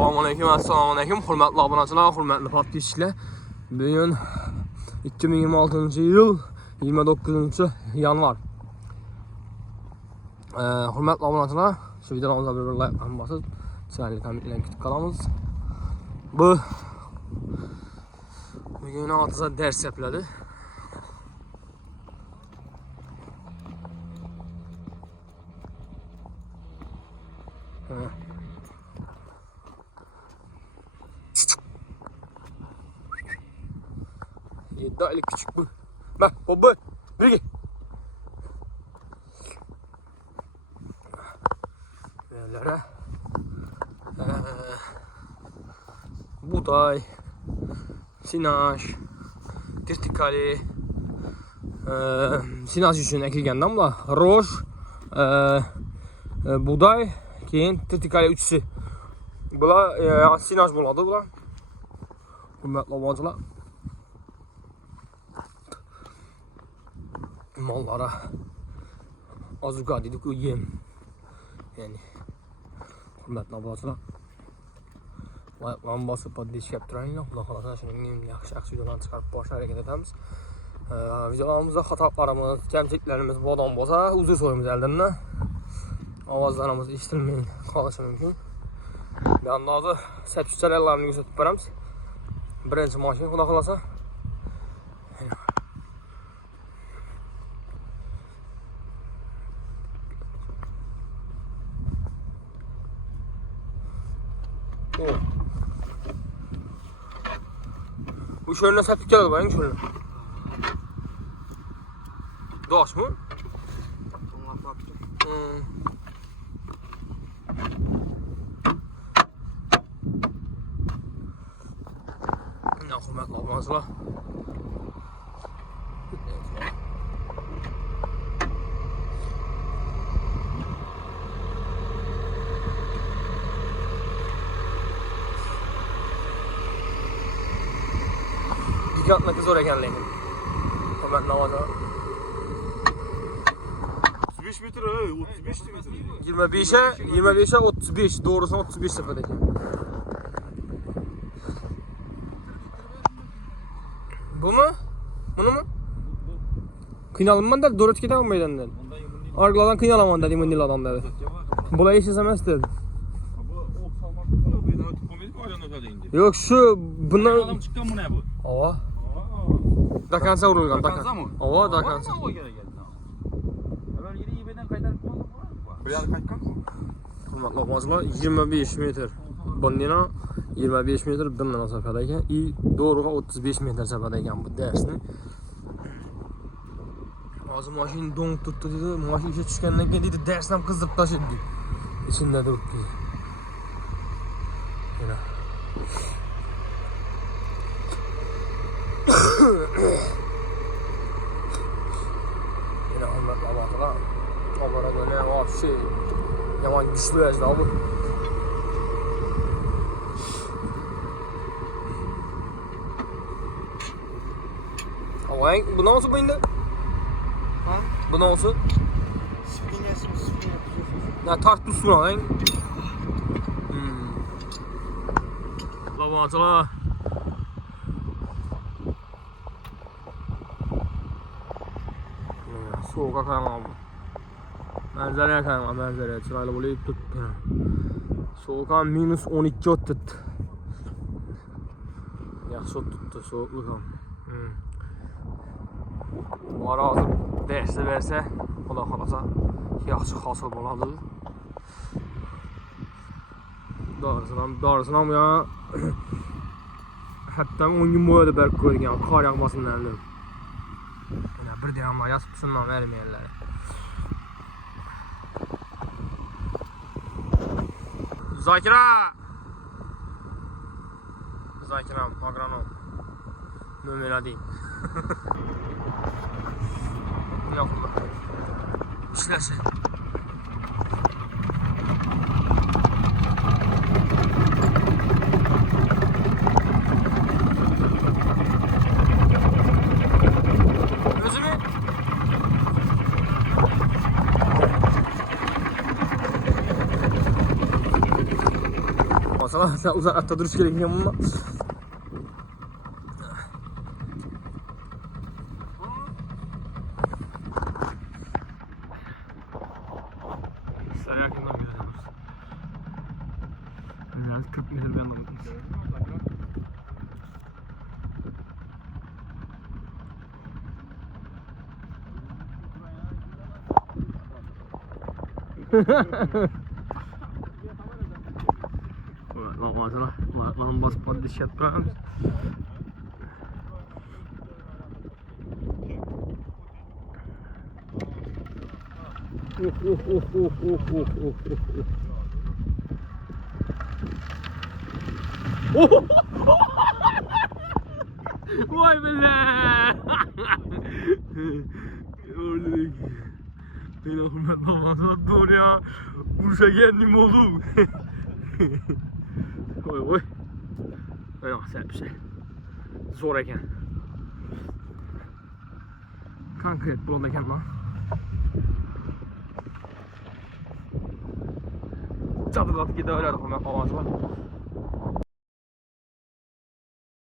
Assalomu alaykum, hurmatli obunachilar, hurmatli podpischilar. Bugun 2026-yil 29-yanvar. Hurmatli obunachilar, shu videomizga bir like qilib bosib, chayli kommentlarni kutib qolamiz. Bugun otizda dars yapiladi. Dayılık küçük bu. Bak baba. Birge. Yerlere. Buğday. Sinaj. Tirtikali. Sinaj üçün ekilgəndən bular. Roj. Buğday. Keyin tirtikali üçüsü. Bular sinaj buladı bular. Hürmetli obunachilar. Mallara azuka dedik o yem. Yani hürmetli obunachilar. Like basıp podpiska qilib turinglar. Xudo xolasa shuningdek yaxshi videolarni chiqarib borishga harakat etamiz. Videolarimizda xatolarimiz, kamchiliklarimiz bodom bo'lsa, uzr so'raymiz aldandan. Ovozlarimiz eshitilmay qolishi mumkin. Bu andozi satkiz chalalarni ko'rsatib beramiz. Birinchi mashina xudo xolasa. Bu şöyle sapık geldi bayım şöyle. Doğaç mı? Ne hürmetli obunachilar. Gigantla kız oraya geldi. Hemen navaza. 35 metre, 35 metre. 25'e 35, doğrusu 35 sepedeki. Bu mu? Bunu mu? Kıynalım da doğru çıkıdan meydandan. Arkadan kıynalamam dedi mendil adam dedi. Bula iş izlemez dedi. Yok şu bunlar... Adam çıkan bu ne bu? Ava. Dakansa vurulgan. Dakansa mı? Ava dakansa. O geri geldi. Evvel yeri yibeden kaytarıp oldu mu? Bu yer kaçkan mı? Hurmatli obunachilar 25 metr. Bundina 25 metr bir masofada ekan. Doğruga 35 metr safhada ekan bu darsni. Hozir mashina dong turibdi dedi. Mashina ishga tushgandan keyin dedi darsni ham qizdirib tashladi dedi. Ichida turibdi. Mana. Yine hürmetli obunachilar. Obora böyle вообще yaman güçlü yazdı abi. Avay bu ne olsun bu indi? Ha? Bu ne olsun? Spinesi mi? Ya tart tutsun lan. Obunachilar. Soğuğa kaymam. Manzaraya kaymam, manzaraya. Çıraylı böyle tut. Soğuğa minus 12 ot tut. Yaxşı tuttu, soğuqluq ham. Bu ara hazır dərsi versə, Xudo xolasa yaxşı hasıl bo'ladi. Doğrusunam ya. Hatta 10 gün boyu da berk koygan, qar yağmasından deb. Bir devamlı yazıp sunmam vermeyenlere. Zakira! Zakiram, agronom. Numara değil. Yok mu? İşlesin. Maşallah sen uzakta duruş gerekiyor ama. Sen yakından görüyoruz. Yani 40 metre bir anda bakmış. Lan maşallah. Lan bas padişah yaptıramız. Vay be! Öldük. Beni Ahmet babasına doğru ya. Vuruşa kendim oğlum. Oy oy. Öyle güzel bir şey. Zor eken. Konkret bu eken lan. Çatıda gidiyor öyle Ahmet babası var.